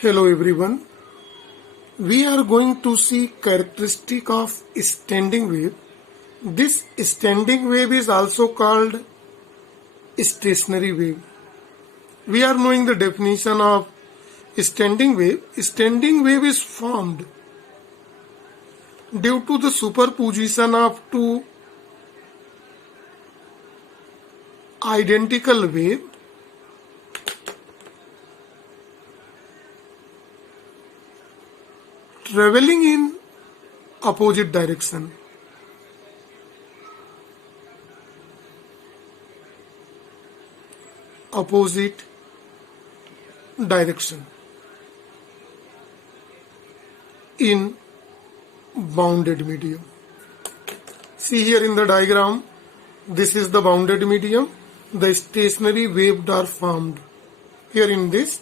Hello everyone. We are going to see characteristic of standing wave. This standing wave is also called stationary wave. We are knowing the definition of standing wave. Standing wave is formed due to the superposition of two identical waves traveling in opposite direction. Opposite direction in bounded medium. See here in the diagram, this is the bounded medium. The stationary waves are formed here in this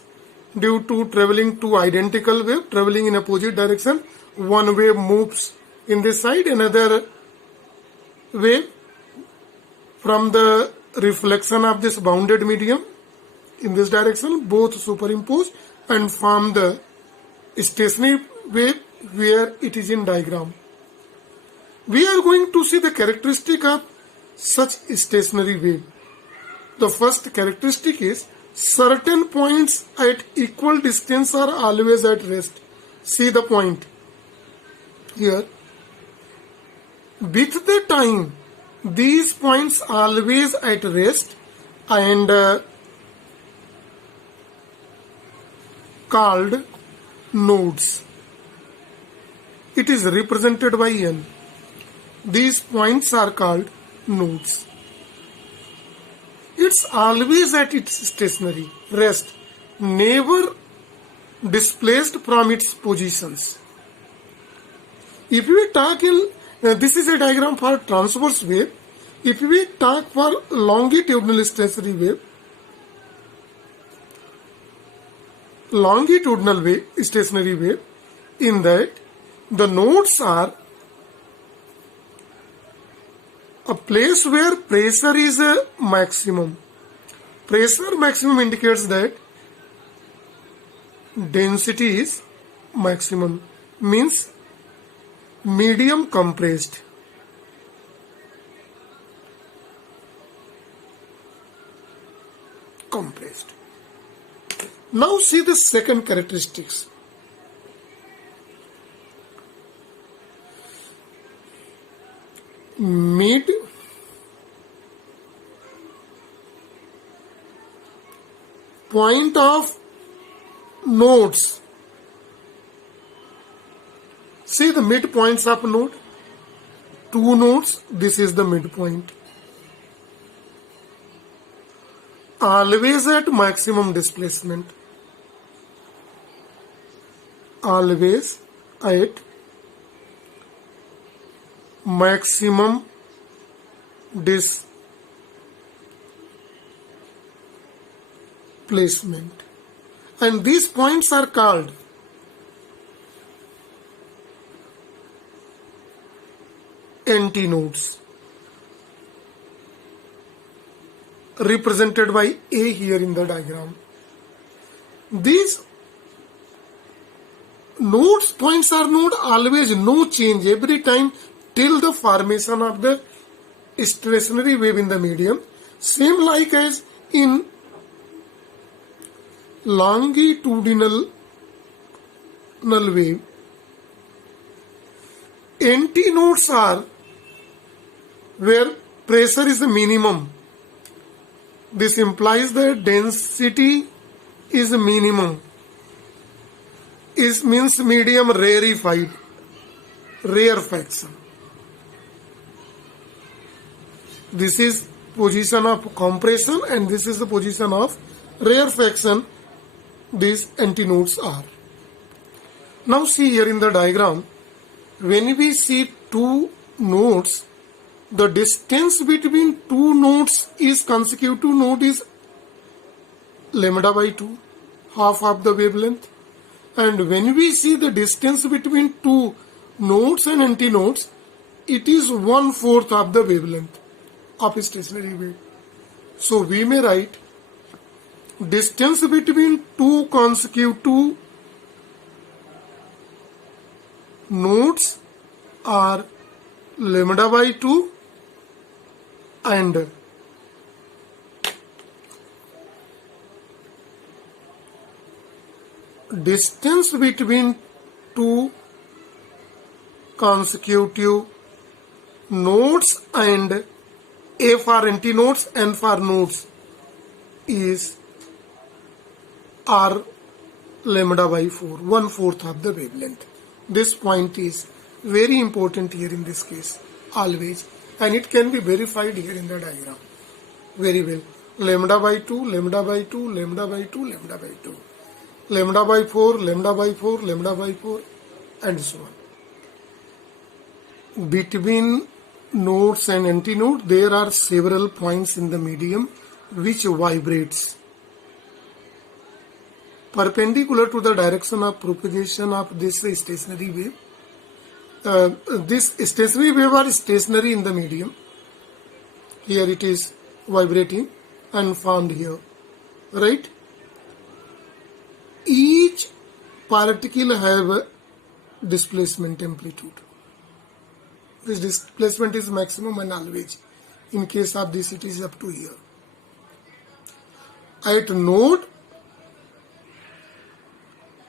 due to traveling two identical waves traveling in opposite direction. One wave moves in this side, another wave from the reflection of this bounded medium in this direction, both superimpose and form the stationary wave where it is in diagram. We are going to see the characteristic of such stationary wave. The first characteristic is certain points at equal distance are always at rest. See the point here. With the time, these points always at rest and called nodes. It is represented by n. These points are called nodes. It's always at its stationary rest, never displaced from its positions. If we talk in, this is a diagram for transverse wave. If we talk for longitudinal stationary wave, stationary wave, in that the nodes are a place where pressure is a maximum. Pressure maximum indicates that density is maximum, means medium compressed. Now see the second characteristics. Mid point of nodes. See the midpoints of node. Two nodes, this is the midpoint. Always at maximum displacement. Always at maximum displacement, and these points are called antinodes, represented by A here in the diagram. These nodes, points are node, always no change every time till the formation of the stationary wave in the medium. Same like as in longitudinal wave. Antinodes are where pressure is the minimum. This implies that density is minimum. It means medium rarefied, rarefaction. This is position of compression and this is the position of rarefaction. These antinodes are. Now see here in the diagram, when we see two nodes, the distance between two nodes is consecutive node is lambda by 2, half of the wavelength. And when we see the distance between two nodes and antinodes, it is 1/4 of the wavelength of a stationary wave. So we may write distance between two consecutive nodes are lambda by 2 and distance between two consecutive nodes and A for antinodes and for nodes is R lambda by 4, 1/4 of the wavelength. This point is very important here in this case, always, and it can be verified here in the diagram very well. Lambda by 2, lambda by 2, lambda by 2, lambda by 2, lambda by 4, lambda by 4, lambda by 4, and so on. Between nodes and antinode, there are several points in the medium which vibrates perpendicular to the direction of propagation of this stationary wave. This stationary wave are stationary in the medium. Here it is vibrating and found here, right? Each particle have a displacement amplitude. This displacement is maximum and always. In case of this, it is up to here. At node,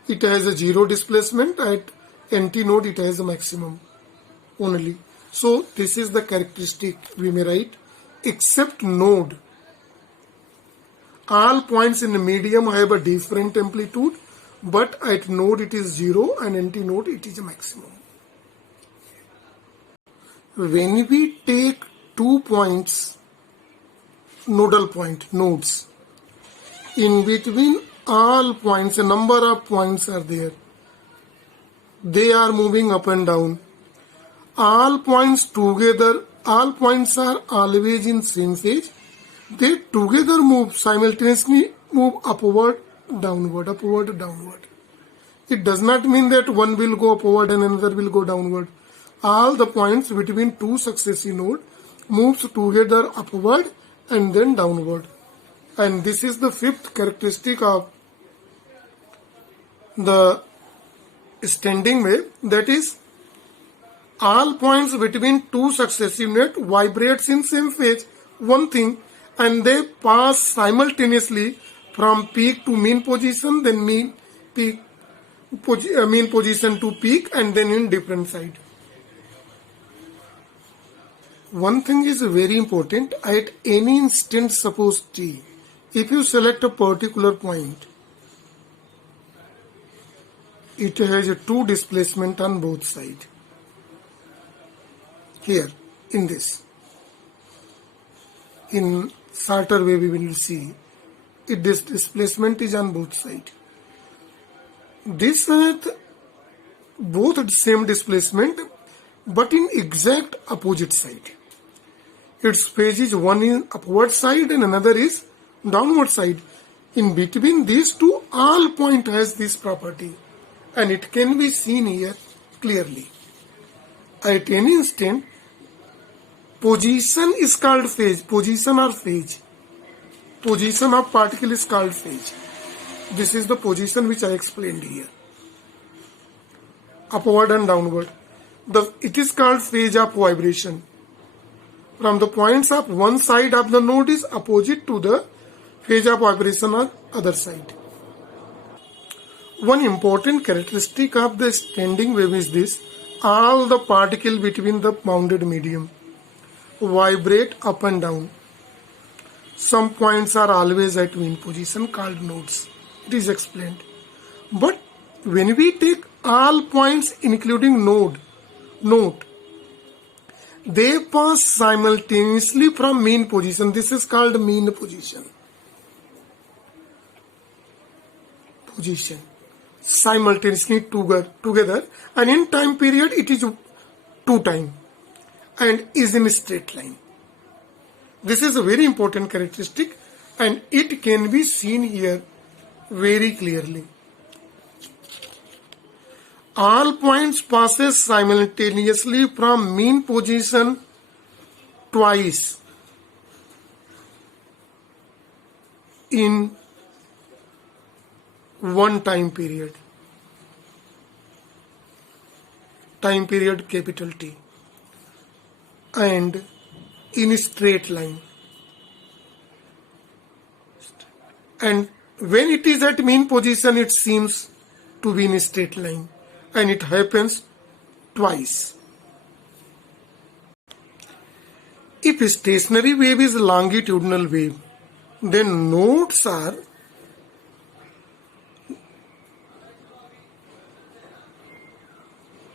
it has a zero displacement. At antinode, it has a maximum only. So this is the characteristic we may write. Except node, all points in the medium have a different amplitude, but at node it is zero and antinode it is a maximum. When we take 2 points, nodal point, nodes, in between all points, a number of points are there. They are moving up and down. All points together, all points are always in same phase. They together move, simultaneously move upward, downward, upward, downward. It does not mean that one will go upward and another will go downward. All the points between two successive nodes moves together upward and then downward. And this is the fifth characteristic of the standing wave, that is, all points between two successive nodes vibrates in same phase, one thing, and they pass simultaneously from peak to mean position, then mean position to peak, and then in different side. One thing is very important. At any instant, suppose t, if you select a particular point, it has a two displacement on both sides. Here, in this, in shorter way we will see, this displacement is on both sides. This has both same displacement, but in exact opposite side. Its phase is one in upward side and another is downward side. In between these two, all point has this property, and it can be seen here clearly. At any instant, position is called phase. Position or phase. Position of particle is called phase. This is the position which I explained here. Upward and downward. It is called phase of vibration. From the points of one side of the node is opposite to the phase of vibration on other side. One important characteristic of the standing wave is this: all the particles between the bounded medium vibrate up and down. Some points are always at mean position called nodes. It is explained. But when we take all points including node, they pass simultaneously from mean position. This is called mean position. Simultaneously together, and in time period it is 2 time and is in a straight line. This is a very important characteristic, and it can be seen here very clearly. All points passes simultaneously from mean position twice in one time period. time period capital T, and in straight line. And when it is at mean position, it seems to be in straight line, and it happens twice. If stationary wave is longitudinal wave, then nodes are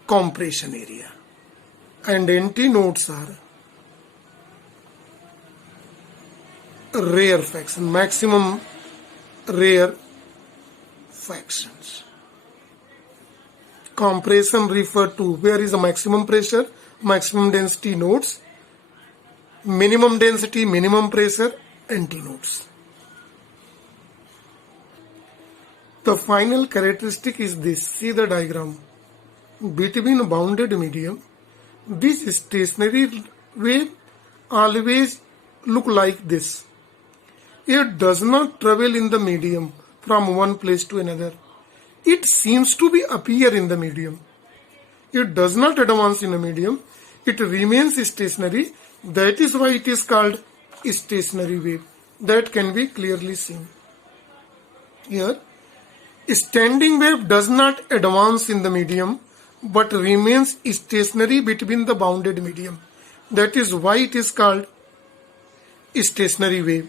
compression area and antinodes are rarefaction, maximum rarefactions. Compression refer to where is the maximum pressure, maximum density nodes, minimum density, minimum pressure, antinodes. The final characteristic is this. See the diagram. Between bounded medium, this stationary wave always look like this. It does not travel in the medium from one place to another. It seems to be appear in the medium. It does not advance in a medium. It remains stationary. That is why it is called stationary wave. That can be clearly seen. Here, standing wave does not advance in the medium but remains stationary between the bounded medium. That is why it is called stationary wave.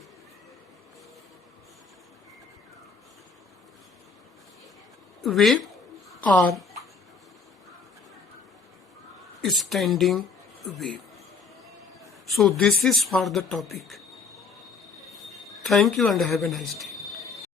Wave or standing wave. So this is for the topic. Thank you and have a nice day.